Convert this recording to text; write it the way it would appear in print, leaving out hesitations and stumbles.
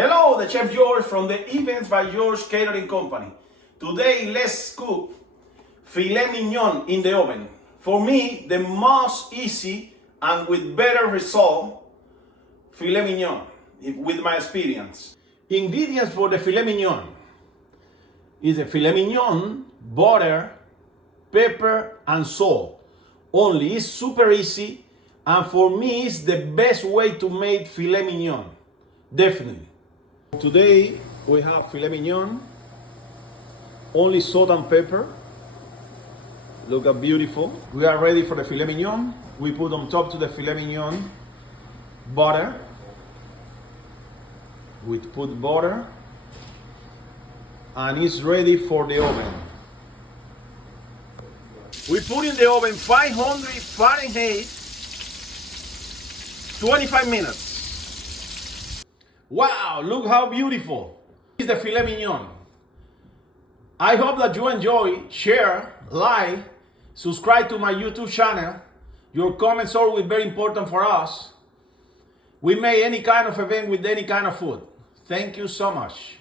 Hello, the Chef George from the Events by George Catering Company. Today, let's cook filet mignon in the oven. For me, the most easy and with better result, filet mignon, with my experience. Ingredients for the filet mignon is a filet mignon, butter, pepper, and salt. Only, it's super easy, and for me, it's the best way to make filet mignon. Definitely. Today we have filet mignon, only salt and pepper. Look how beautiful. We are ready for the filet mignon. We put on top to the filet mignon butter. We put butter and it's ready for the oven. We put in the oven 500 Fahrenheit, 25 minutes. Wow, look how beautiful. This is the filet mignon. I hope that you enjoy, share, like, subscribe to my YouTube channel. Your comments are always very important for us. We make any kind of event with any kind of food. Thank you so much.